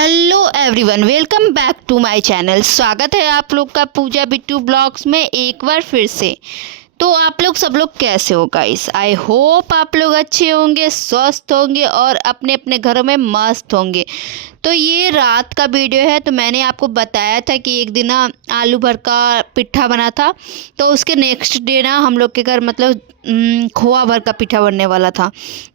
Hello everyone, welcome back to my channel. स्वागत है आप लोग का पूजा बिट्टू ब्लॉग्स में एक बार फिर से। तो आप लोग सब लोग कैसे हो गाइस? आई होप आप लोग अच्छे होंगे, स्वस्थ होंगे और अपने अपने घरों में मस्त होंगे। तो ये रात का वीडियो है। तो मैंने आपको बताया था कि एक दिन ना आलू भर का पिट्ठा बना था। तो उसके नेक्स्ट डे ना हम लोग के घर मतलब खोआ भर का पिट्ठा बनने वाला था।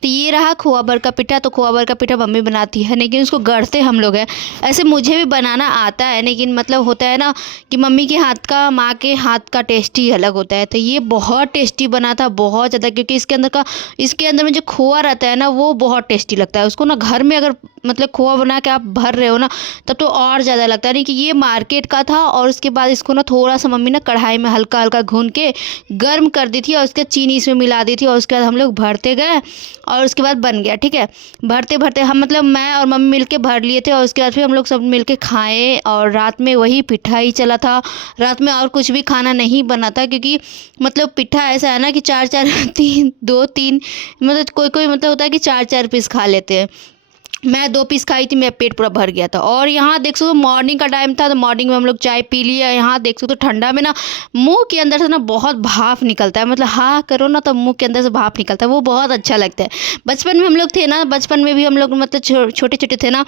तो ये रहा खोआ भर का पिट्ठा। तो खोआ भर का पिट्ठा मम्मी बनाती है, लेकिन उसको गढ़ते हम लोग हैं। ऐसे मुझे भी बनाना आता है, लेकिन मतलब होता है ना कि मम्मी के हाथ का, माँ के हाथ का टेस्ट ही अलग होता है। तो ये बहुत टेस्टी बना था, बहुत ज़्यादा, क्योंकि इसके अंदर में जो खोआ रहता है ना वो बहुत टेस्टी लगता है। उसको ना घर में अगर मतलब खोआ बना के आप भर रहे हो ना तब तो और ज़्यादा लगता है। नहीं कि ये मार्केट का था। और उसके बाद इसको ना थोड़ा सा मम्मी ना कढ़ाई में हल्का हल्का भून के गर्म कर दी थी और उसके चीनी इसमें मिला दी थी। और उसके बाद हम लोग भरते गए और उसके बाद बन गया। ठीक है, भरते भरते हम मतलब मैं और मम्मी मिलके भर लिए थे। और उसके बाद फिर हम लोग सब मिलके खाए। और रात में वही पिट्ठा ही चला था। रात में और कुछ भी खाना नहीं बना था, क्योंकि मतलब पिट्ठा ऐसा है ना कि चार चार तीन दो तीन मतलब कोई कोई मतलब होता है कि चार चार पीस खा लेते हैं। मैं 2 पीस खाई थी, मेरा पेट पूरा भर गया था। और यहाँ देख सकते हो मॉर्निंग का टाइम था, तो मॉर्निंग में हम लोग चाय पी लिए। यहाँ देख सकते हो ठंडा में ना मुंह के अंदर से ना बहुत भाप निकलता है। मतलब हाँ करो ना तो मुंह के अंदर से भाप निकलता है, वो बहुत अच्छा लगता है। बचपन में हम लोग थे ना, बचपन में भी हम लोग मतलब छोटे छोटे थे ना,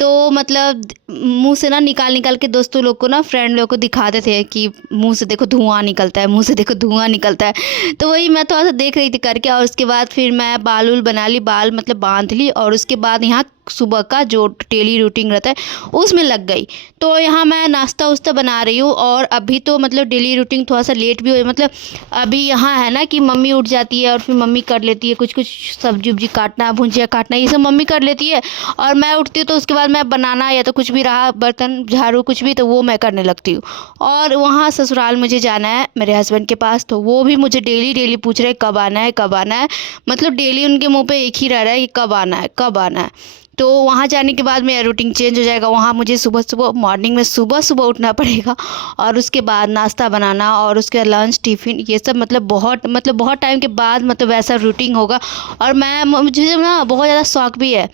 तो मतलब मुंह से ना निकाल निकाल के दोस्तों लोग को ना, फ्रेंड लोग को दिखाते थे कि मुंह से देखो धुआं निकलता है, मुंह से देखो धुआं निकलता है। तो वही मैं थोड़ा सा देख रही थी करके। और उसके बाद फिर मैं बाल उल बना ली, बाल मतलब बांध ली। और उसके बाद यहाँ सुबह का जो डेली रूटीन रहता है उसमें लग गई। तो यहाँ मैं नाश्ता उस्ता बना रही हूँ। और अभी तो मतलब डेली रूटीन थोड़ा सा लेट भी हो, मतलब अभी यहाँ है ना कि मम्मी उठ जाती है और फिर मम्मी कर लेती है कुछ कुछ सब्जी उब्जी काटना, भुजिया काटना, ये सब मम्मी कर लेती है। और मैं उठती हूँ तो उसके बाद मैं बनाना या तो कुछ भी रहा, बर्तन झाड़ू कुछ भी, तो वो मैं करने लगती हूँ। और वहाँ ससुराल मुझे जाना है मेरे हस्बैंड के पास। तो वो भी मुझे डेली डेली पूछ रहे हैं कब आना है, कब आना है। मतलब डेली उनके मुँह पे एक ही रह रहा है कि कब आना है, कब आना है। तो वहाँ जाने के बाद मेरा रूटीन चेंज हो जाएगा। वहाँ मुझे सुबह सुबह मॉर्निंग में सुबह सुबह उठना पड़ेगा। और उसके बाद नाश्ता बनाना और उसके बाद लंच टिफ़िन, ये सब मतलब बहुत टाइम के बाद मतलब वैसा रूटीन होगा। और मुझे ना बहुत ज़्यादा शौक भी है।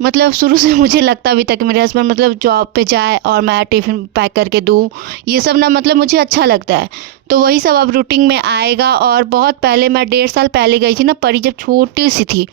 मतलब शुरू से मुझे लगता भी था कि मेरे हस्बैंड मतलब जॉब पे जाए और मैं टिफ़िन पैक करके दूँ, ये सब ना मतलब मुझे अच्छा लगता है। तो वही सब अब रूटीन में आएगा। और बहुत पहले मैं 1.5 साल पहले गई थी ना, परी जब छोटी सी थी,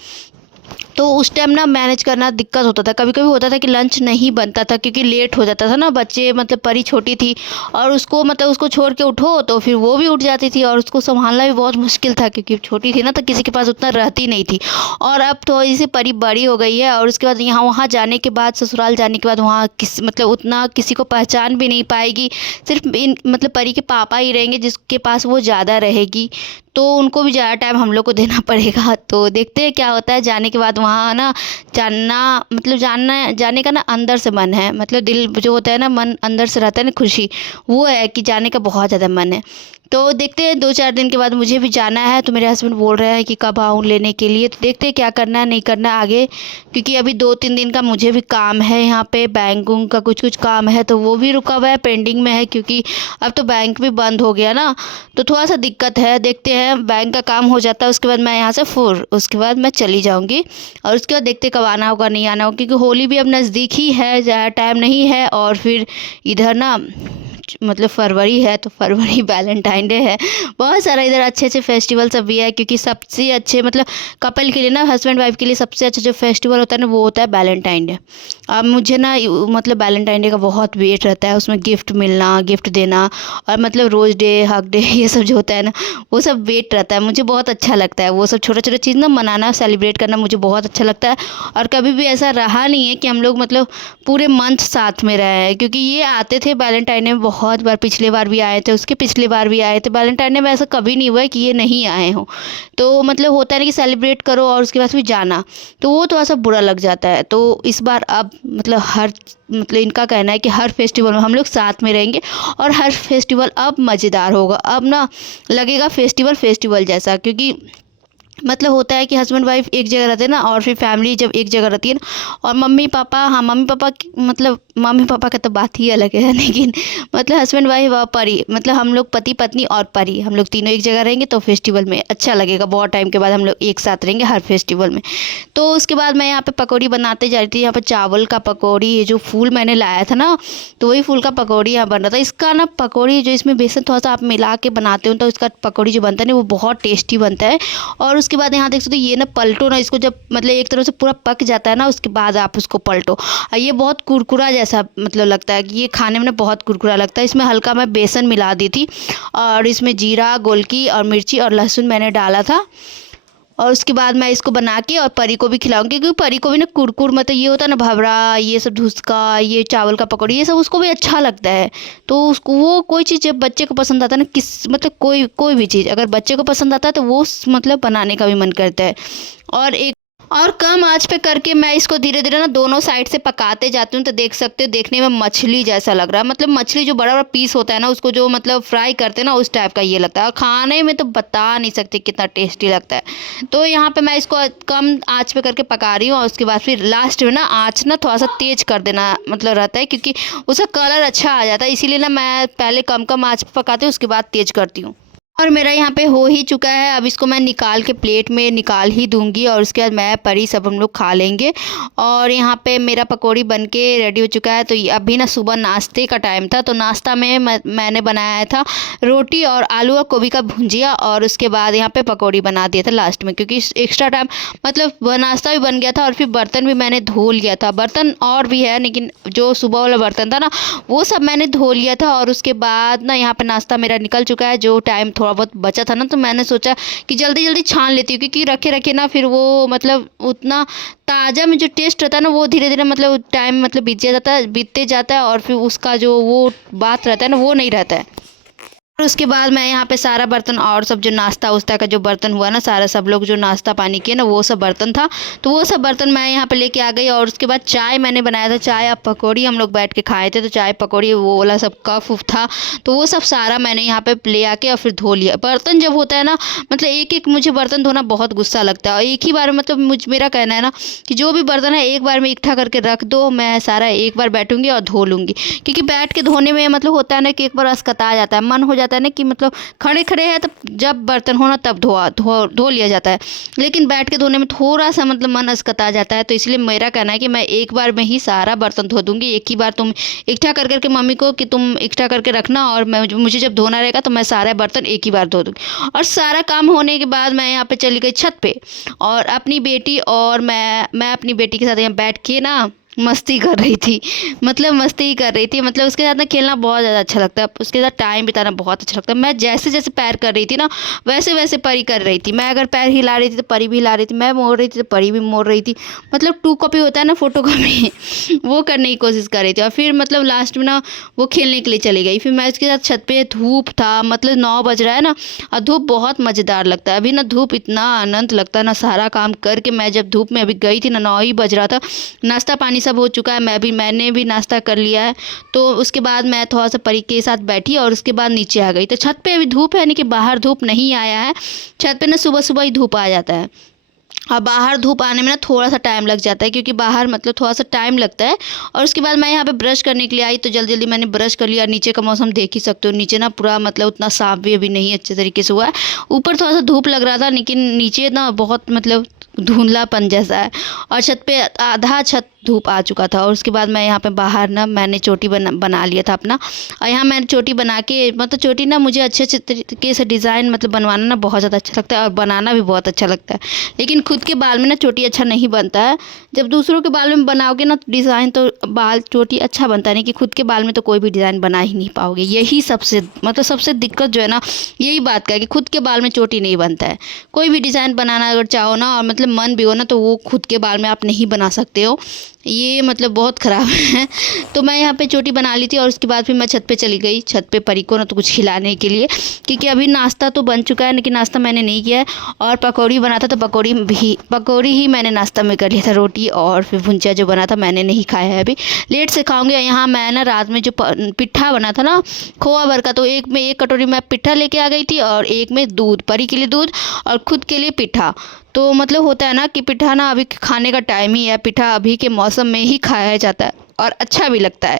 तो उस टाइम ना मैनेज करना दिक्कत होता था। कभी कभी होता था कि लंच नहीं बनता था क्योंकि लेट हो जाता था ना, बच्चे मतलब परी छोटी थी और उसको मतलब उसको छोड़ के उठो तो फिर वो भी उठ जाती थी। और उसको संभालना भी बहुत मुश्किल था क्योंकि छोटी थी ना, तो किसी के पास उतना रहती नहीं थी। और अब थोड़ी सी परी बड़ी हो गई है। और उसके बाद यहाँ वहाँ जाने के बाद, ससुराल जाने के बाद, वहाँ मतलब उतना किसी को पहचान भी नहीं पाएगी। सिर्फ मतलब परी के पापा ही रहेंगे जिसके पास वो ज़्यादा रहेगी। तो उनको भी ज़्यादा टाइम हम लोग को देना पड़ेगा। तो देखते हैं क्या होता है। जाने के बाद वहाँ ना जाने का ना अंदर से मन है, मतलब दिल जो होता है ना, मन अंदर से रहता है ना, खुशी, वो है कि जाने का बहुत ज़्यादा मन है। तो देखते हैं 2-4 दिन के बाद मुझे भी जाना है। तो मेरे हस्बैंड बोल रहे हैं कि कब आऊँ लेने के लिए। तो देखते हैं क्या करना है नहीं करना है आगे, क्योंकि अभी 2-3 दिन का मुझे भी काम है यहाँ पे, बैंक का कुछ कुछ काम है तो वो भी रुका हुआ है, पेंडिंग में है। क्योंकि अब तो बैंक भी बंद हो गया ना, तो थोड़ा सा दिक्कत है। देखते हैं बैंक का काम हो जाता है उसके बाद मैं यहाँ से उसके बाद मैं चली जाऊँगी। और उसके बाद देखते कब आना होगा नहीं आना होगा, क्योंकि होली भी अब नज़दीक ही है, ज़्यादा टाइम नहीं है। और फिर इधर ना मतलब फरवरी है, तो फरवरी वैलेंटाइन डे है। बहुत सारा इधर अच्छे अच्छे फेस्टिवल सब भी है, क्योंकि सबसे अच्छे मतलब कपल के लिए ना, हस्बैंड वाइफ के लिए सबसे अच्छा जो फेस्टिवल होता है ना वो होता है वैलेंटाइन डे। अब मुझे ना मतलब वैलेंटाइन डे का बहुत वेट रहता है, उसमें गिफ्ट मिलना, गिफ्ट देना, और मतलब रोज़ डे, हक डे, ये सब जो होता है ना वो सब वेट रहता है। मुझे बहुत अच्छा लगता है वो सब छोटा छोटा चीज़ ना मनाना, सेलिब्रेट करना मुझे बहुत अच्छा लगता है। और कभी भी ऐसा रहा नहीं है कि हम लोग मतलब पूरे मंथ साथ में रहे हैं, क्योंकि ये आते थे वैलेंटाइन डे में बहुत बार, पिछले बार भी आए थे, उसके पिछले बार भी आए थे। वैलेंटाइन डे में ऐसा कभी नहीं हुआ है कि ये नहीं आए हों। तो मतलब होता है ना कि सेलिब्रेट करो और उसके बाद फिर जाना, तो वो थोड़ा सा बुरा लग जाता है। तो इस बार अब मतलब इनका कहना है कि हर फेस्टिवल में हम लोग साथ में रहेंगे और हर फेस्टिवल अब मज़ेदार होगा। अब ना लगेगा फेस्टिवल जैसा, क्योंकि मतलब होता है कि हस्बैंड वाइफ एक जगह रहते हैं ना, और फिर फैमिली जब एक जगह रहती है ना, और मम्मी पापा, हाँ मम्मी पापा मतलब मम्मी पापा का तो बात ही अलग है लेकिन मतलब हस्बैंड वाइफ और परी, मतलब हम लोग पति पत्नी और परी, हम लोग तीनों एक जगह रहेंगे तो फेस्टिवल में अच्छा लगेगा। बहुत टाइम के बाद हम लोग एक साथ रहेंगे हर फेस्टिवल में। तो उसके बाद मैं यहाँ पे पकौड़ी बनाते जा रही थी। यहाँ पर चावल का पकौड़ी, ये जो फूल मैंने लाया था ना, तो वही फूल का पकौड़ी यहाँ बन रहा था। इसका ना पकौड़ी जो इसमें बेसन थोड़ा सा आप मिला के बनाते हो तो इसका पकौड़ी जो बनता है ना वो बहुत टेस्टी बनता है। और उसके बाद यहाँ देख सकते हो ये ना पलटो ना, इसको जब मतलब एक तरफ से पूरा पक जाता है ना उसके बाद आप उसको पलटो, और ये बहुत कुरकुरा जैसा मतलब लगता है कि ये खाने में ना बहुत कुरकुरा लगता है। इसमें हल्का मैं बेसन मिला दी थी और इसमें जीरा, गोलकी और मिर्ची और लहसुन मैंने डाला था। और उसके बाद मैं इसको बना के और परी को भी खिलाऊंगी, क्योंकि परी को भी ना कुरकुर मतलब ये होता है ना भवरा, ये सब धुसका, ये चावल का पकौड़ी, ये सब उसको भी अच्छा लगता है। तो उसको वो कोई चीज़ जब बच्चे को पसंद आता है ना, किस मतलब कोई कोई भी चीज़ अगर बच्चे को पसंद आता है तो वो मतलब बनाने का भी मन करता है। और एक और कम आंच पे करके मैं इसको धीरे धीरे ना दोनों साइड से पकाते जाती हूँ। तो देख सकते हो देखने में मछली जैसा लग रहा है, मतलब मछली जो बड़ा बड़ा पीस होता है ना उसको जो मतलब फ्राई करते हैं ना उस टाइप का ये लगता है, और खाने में तो बता नहीं सकते कितना टेस्टी लगता है। तो यहाँ पे मैं इसको कम आंच पे करके पका रही हूँ, और उसके बाद फिर लास्ट में ना आँच ना थोड़ा सा तेज कर देना मतलब रहता है, क्योंकि उसका कलर अच्छा आ जाता है, इसीलिए ना मैं पहले कम कम आँच पे पकाती हूँ उसके बाद तेज करती हूँ। और मेरा यहाँ पे हो ही चुका है। अब इसको मैं निकाल के प्लेट में निकाल ही दूंगी, और उसके बाद मैं परी सब हम लोग खा लेंगे। और यहाँ पे मेरा पकौड़ी बन के रेडी हो चुका है। तो अभी ना सुबह नाश्ते का टाइम था, तो नाश्ता में मैंने बनाया था रोटी और आलू और गोभी का भुंजिया, और उसके बाद यहाँ पे पकौड़ी बना दिया था लास्ट में, क्योंकि एक्स्ट्रा टाइम मतलब नाश्ता भी बन गया था और फिर बर्तन भी मैंने धो लिया था। बर्तन और भी है लेकिन जो सुबह वाला बर्तन था ना वो सब मैंने धो लिया था। और उसके बाद ना यहाँ पे नाश्ता मेरा निकल चुका है। जो टाइम थोड़ा बहुत बचा था ना तो मैंने सोचा कि जल्दी जल्दी छान लेती हूँ, क्योंकि रखे रखे ना फिर वो मतलब उतना ताज़ा में जो टेस्ट रहता है ना वो धीरे धीरे मतलब टाइम मतलब बीतते जाता है, और फिर उसका जो वो बात रहता है ना वो नहीं रहता है। और उसके बाद मैं यहाँ पे सारा बर्तन और सब जो नाश्ता उस्ता का जो बर्तन हुआ ना, सारा सब लोग जो नाश्ता पानी किए ना वो सब बर्तन था, तो वो सब बर्तन मैं यहाँ पे लेके आ गई। और उसके बाद चाय मैंने बनाया था, चाय और पकौड़ी हम लोग बैठ के खाए थे, तो चाय पकौड़ी वो वाला सब कप उफ था, तो वो सब सारा मैंने यहाँ पे ले आके और फिर धो लिया। बर्तन जब होता है ना मतलब एक एक मुझे बर्तन धोना बहुत गुस्सा लगता है, और एक ही बार मतलब मेरा कहना है ना कि जो भी बर्तन है एक बार में इकट्ठा करके रख दो, मैं सारा एक बार बैठूंगी और धो लूँगी। क्योंकि बैठ के धोने में मतलब होता है ना कि एक बार अस्कता जाता है, मन हो जाता है ना कि मतलब खड़े खड़े हैं तब जब बर्तन होना तब धो लिया जाता है, लेकिन बैठ के धोने में थोड़ा सा मतलब मन अस्कता जाता है। तो इसलिए मेरा कहना है कि मैं एक बार में ही सारा बर्तन धो दूंगी। एक ही बार तुम इकट्ठा कर करके मम्मी को कि तुम इकट्ठा करके रखना, और मैं मुझे जब धोना रहेगा तो मैं सारे बर्तन एक ही बार धो दूँगी। और सारा काम होने के बाद मैं यहाँ पे चली गई छत पे, और अपनी बेटी और मैं अपनी बेटी के साथ यहाँ बैठ के ना मस्ती कर रही थी, मतलब मस्ती ही कर रही थी। मतलब उसके साथ ना खेलना बहुत ज़्यादा अच्छा लगता है, उसके साथ टाइम बिताना बहुत अच्छा लगता है। मैं जैसे जैसे पैर कर रही थी ना वैसे वैसे परी कर रही थी, मैं अगर पैर हिला रही थी तो परी भी हिला रही थी, मैं मोड़ रही थी तो परी भी मोड़ रही थी। मतलब 2 कॉपी होता है ना फोटो कॉपी वो करने की कोशिश कर रही थी। और फिर मतलब लास्ट में ना वो खेलने के लिए चली गई। फिर मैं उसके साथ छत पे, धूप था मतलब 9 बज रहा है ना, और धूप बहुत मज़ेदार लगता है। अभी ना धूप इतना आनंद लगता है ना, सारा काम करके मैं जब धूप में अभी गई थी ना 9 ही बज रहा था, नाश्ता पानी सब हो चुका है, मैंने भी नाश्ता कर लिया है। तो उसके बाद मैं थोड़ा सा परी के साथ बैठी और उसके बाद नीचे आ गई। तो छत पे अभी धूप है, यानी कि बाहर धूप नहीं आया है। छत पे ना सुबह सुबह ही धूप आ जाता है, और बाहर धूप आने में ना थोड़ा सा टाइम लग जाता है, क्योंकि बाहर मतलब थोड़ा सा टाइम लगता है। और उसके बाद मैं यहाँ पे ब्रश करने के लिए आई, तो जल्दी जल्दी मैंने ब्रश कर लिया। नीचे का मौसम देख ही सकते हो, नीचे ना पूरा मतलब उतना साफ भी अभी नहीं अच्छे तरीके से हुआ है। ऊपर थोड़ा सा धूप लग रहा था, लेकिन नीचे ना बहुत मतलब धुंधलापन जैसा है, और छत पे आधा छत धूप आ चुका था। और उसके बाद मैं यहाँ पे बाहर ना मैंने चोटी बना लिया था अपना, और यहाँ मैंने चोटी बना के मतलब चोटी ना मुझे अच्छे अच्छे तरीके से डिज़ाइन मतलब बनवाना ना बहुत ज़्यादा अच्छा लगता है, और बनाना भी बहुत अच्छा लगता है। लेकिन खुद के बाल में ना चोटी अच्छा नहीं बनता है। जब दूसरों के बाल में बनाओगे ना डिज़ाइन तो बाल चोटी अच्छा बनता है, नहीं कि खुद के बाल में तो कोई भी डिज़ाइन बना ही नहीं पाओगे। यही सबसे मतलब सबसे दिक्कत जो है ना यही बात का है कि खुद के बाल में चोटी नहीं बनता है। कोई भी डिज़ाइन बनाना अगर चाहो ना और मतलब मन भी हो ना तो वो खुद के बाल में आप नहीं बना सकते हो। ये मतलब बहुत ख़राब है। तो मैं यहाँ पे चोटी बना ली थी और उसके बाद फिर मैं छत पे चली गई, छत पे परी को ना तो कुछ खिलाने के लिए, क्योंकि अभी नाश्ता तो बन चुका है लेकिन नाश्ता मैंने नहीं किया है। और पकौड़ी बना था तो पकौड़ी ही मैंने नाश्ता में कर लिया था। रोटी और फिर भुंजिया जो बना था मैंने नहीं खाया है, अभी लेट से खाऊंगी। यहाँ मैं ना रात में जो पिट्ठा बना था ना खोआ भर का, तो एक में 1 कटोरी मैं पिट्ठा लेके आ गई थी और एक में दूध, परी के लिए दूध और खुद के लिए पिट्ठा। तो मतलब होता है ना कि पिट्ठा ना अभी खाने का टाइम ही है, पिट्ठा अभी के मौसम में ही खाया जाता है और अच्छा भी लगता है।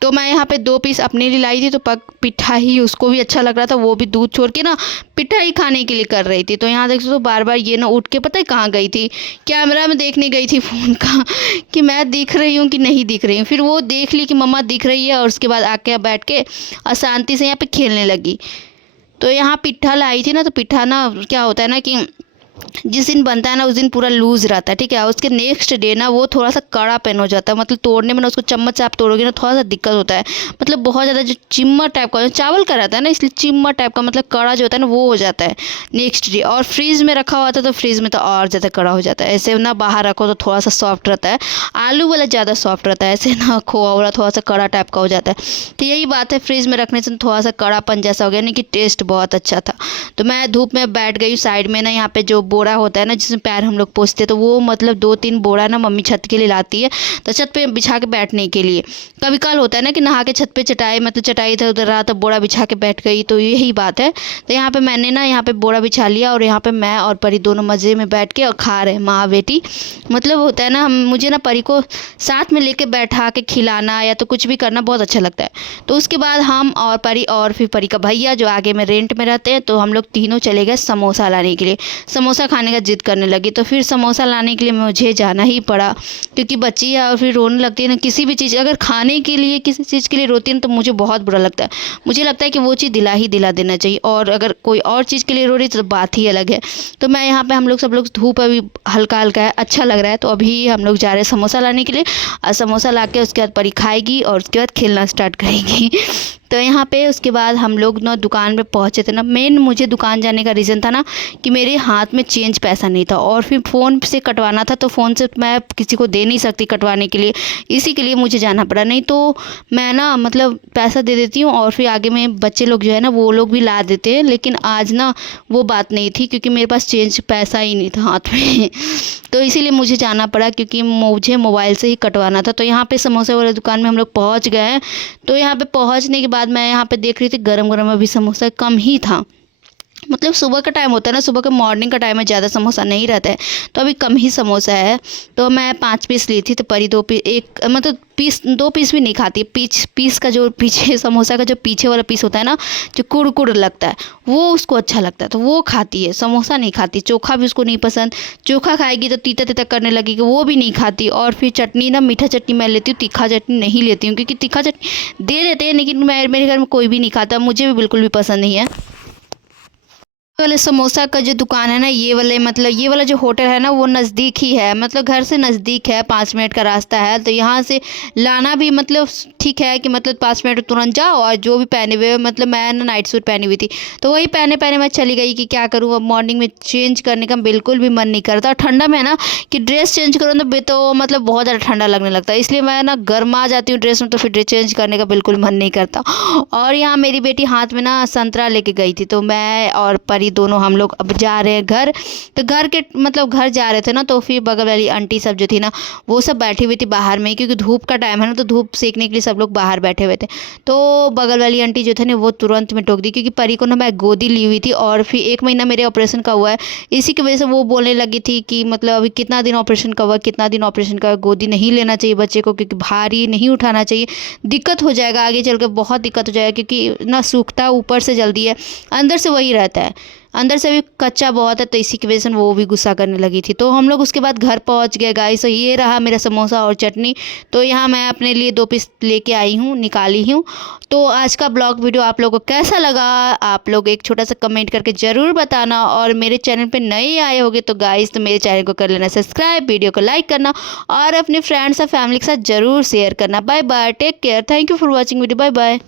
तो मैं यहाँ पे 2 पीस अपने लिए लाई थी, तो पिट्ठा ही उसको भी अच्छा लग रहा था, वो भी दूध छोड़ के ना पिट्ठा ही खाने के लिए कर रही थी। तो यहाँ देख तो बार बार ये ना उठ के पता है कहाँ गई थी, कैमरा में देखने गई थी फ़ोन का कि मैं दिख रही हूँ कि नहीं दिख रही हूँ। फिर वो देख ली कि मम्मा दिख रही है और उसके बाद आके बैठ के अशांति से यहाँ पे खेलने लगी। तो यहाँ पिट्ठा लाई थी ना, तो पिट्ठा ना क्या होता है ना कि जिस दिन बनता है ना उस दिन पूरा लूज़ रहता है, ठीक है। उसके नेक्स्ट डे ना वो थोड़ा सा कड़ापन हो जाता है, मतलब तोड़ने में ना उसको चम्मच से आप तोड़ोगे ना थोड़ा सा दिक्कत होता है, मतलब बहुत ज़्यादा जो चिम्मर टाइप का चावल का रहता है ना, इसलिए चिम्मर टाइप का मतलब कड़ा जो होता है ना वो हो जाता है नेक्स्ट डे। और फ्रीज़ में रखा हुआ था तो फ्रीज़ में तो और ज़्यादा कड़ा हो जाता है। ऐसे ना बाहर रखो तो थोड़ा सा सॉफ्ट रहता है, आलू वाला ज़्यादा सॉफ्ट रहता है, ऐसे ना खोआ वाला थोड़ा सा कड़ा टाइप का हो जाता है। तो यही बात है, फ्रीज़ में रखने से थोड़ा सा कड़ापन जैसा हो गया, नहीं कि टेस्ट बहुत अच्छा था। तो मैं धूप में बैठ गई साइड में ना, यहाँ पे जो बोरा होता है ना जिसमें पैर हम लोग पोंछते, तो वो मतलब 2-3 बोरा ना मम्मी छत के लिए लाती है, तो छत पे बिछा के बैठने के लिए। कभी काल होता है ना कि नहा के छत पे चटाई, मतलब चटाई इधर उधर रहा तो बोरा बिछा के बैठ गई, तो यही बात है। तो यहाँ पे मैंने ना यहाँ पे बोरा बिछा लिया और यहाँ पे मैं और परी दोनों मज़े में बैठ के और खा रहे माँ बेटी। मतलब होता है ना मुझे ना परी को साथ में लेके बैठा के खिलाना या तो कुछ भी करना बहुत अच्छा लगता है। तो उसके बाद हम और परी और फिर परी का भैया जो आगे में रेंट में रहते हैं, तो हम लोग तीनों चले गए समोसा लाने के लिए। समोसा खाने का जिद करने लगी, तो फिर समोसा लाने के लिए मुझे जाना ही पड़ा, क्योंकि बच्ची है और फिर रोने लगती है ना। किसी भी चीज़ अगर खाने के लिए किसी चीज़ के लिए रोती है ना तो मुझे बहुत बुरा लगता है। मुझे लगता है कि वो चीज़ दिला देना चाहिए, और अगर कोई और चीज़ के लिए रो रही तो बात ही अलग है। तो मैं यहाँ पे हम लोग सब लोग धूप अभी हल्का हल्का है, अच्छा लग रहा है, तो अभी हम लोग जा रहे हैं समोसा लाने के लिए। और समोसा ला के उसके बाद परी खाएगी और उसके बाद खेलना स्टार्ट करेगी। तो यहाँ पे उसके बाद हम लोग ना दुकान पे पहुँचे थे ना। मेन मुझे दुकान जाने का रीज़न था ना कि मेरे हाथ में चेंज पैसा नहीं था, और फिर फ़ोन से कटवाना था, तो फ़ोन से मैं किसी को दे नहीं सकती कटवाने के लिए, इसी के लिए मुझे जाना पड़ा। नहीं तो मैं ना मतलब पैसा दे देती हूँ और फिर आगे में बच्चे लोग जो है ना वो लोग भी ला देते हैं, लेकिन आज ना वो बात नहीं थी क्योंकि मेरे पास चेंज पैसा ही नहीं था हाथ में। तो इसीलिए मुझे जाना पड़ा क्योंकि मुझे मोबाइल से ही कटवाना था। तो यहाँ पे समोसे वाले दुकान में हम लोग पहुँच गए हैं। तो यहाँ पे पहुँचने के बाद मैं यहाँ पे देख रही थी गरम गरम अभी समोसा कम ही था, मतलब सुबह का टाइम होता है ना, सुबह का मॉर्निंग का टाइम है, ज़्यादा समोसा नहीं रहता है, तो अभी कम ही समोसा है। तो मैं 5 पीस ली थी, तो परी 2 पीस, एक मतलब 2 पीस भी नहीं खाती। पीस का जो पीछे समोसा का जो पीछे वाला पीस होता है ना जो कुड़ लगता है वो उसको अच्छा लगता है, तो वो खाती है, समोसा नहीं खाती। चोखा भी उसको नहीं पसंद, चोखा खाएगी तो तीता तीता करने लगेगी, वो भी नहीं खाती। और फिर चटनी ना मीठा चटनी मैं लेती हूँ, तीखा चटनी नहीं लेती हूँ, क्योंकि तीखा चटनी दे देते हैं लेकिन मेरे घर में कोई भी नहीं खाता, मुझे भी बिल्कुल भी पसंद नहीं है। वाले समोसा का जो दुकान है ना, ये वाले मतलब ये वाला जो होटल है ना वो नज़दीक ही है, मतलब घर से नज़दीक है, 5 मिनट का रास्ता है। तो यहाँ से लाना भी मतलब ठीक है कि मतलब 5 मिनट तुरंत जाओ, और जो भी पहने हुए मतलब मैं ना नाइट सूट पहनी हुई थी तो वही पहने पहने मैं चली गई कि क्या करूँ, अब मॉर्निंग में चेंज करने का बिल्कुल भी मन नहीं करता। ठंडा में है ना कि ड्रेस चेंज करो ना तो मतलब बहुत ज़्यादा ठंडा लगने लगता है, इसलिए मैं ना गर्मा जाती हूँ ड्रेस में, तो फिर ड्रेस चेंज करने का बिल्कुल मन नहीं करता। और यहाँ मेरी बेटी हाथ में ना संतरा लेके गई थी, तो मैं और परी दोनों हम लोग अब जा रहे हैं घर। तो घर के मतलब घर जा रहे थे ना, तो फिर बगल वाली आंटी सब जो थी ना वो सब बैठी हुई थी बाहर में, क्योंकि धूप का टाइम है ना, तो धूप सेकने के लिए सब लोग बाहर बैठे हुए थे। तो बगल वाली आंटी जो थे ना वो तुरंत में टोक दी, क्योंकि परी को ना मैं गोदी ली हुई थी और फिर 1 महीना मेरे ऑपरेशन का हुआ है, इसी की वजह से वो बोलने लगी थी कि मतलब अभी कितना दिन ऑपरेशन का हुआ, कितना दिन ऑपरेशन का, गोदी नहीं लेना चाहिए बच्चे को, क्योंकि भारी नहीं उठाना चाहिए, दिक्कत हो जाएगा आगे चल कर, बहुत दिक्कत हो जाएगा, क्योंकि ना सूखता ऊपर से जल्दी है, अंदर से वही रहता है, अंदर से भी कच्चा बहुत है, तो इसी की वजह से वो भी गुस्सा करने लगी थी। तो हम लोग उसके बाद घर पहुंच गए गाइस। तो ये रहा मेरा समोसा और चटनी। तो यहाँ मैं अपने लिए 2 पीस लेके आई हूँ, निकाली हूँ। तो आज का ब्लॉग वीडियो आप लोगों को कैसा लगा, आप लोग एक छोटा सा कमेंट करके ज़रूर बताना। और मेरे चैनल पे नए आए होगे तो गाइस तो मेरे चैनल को कर लेना सब्सक्राइब, वीडियो को लाइक करना और अपने फ्रेंड्स और फैमिली के साथ ज़रूर शेयर करना। Bye bye, take care, thank you for watching video, bye bye.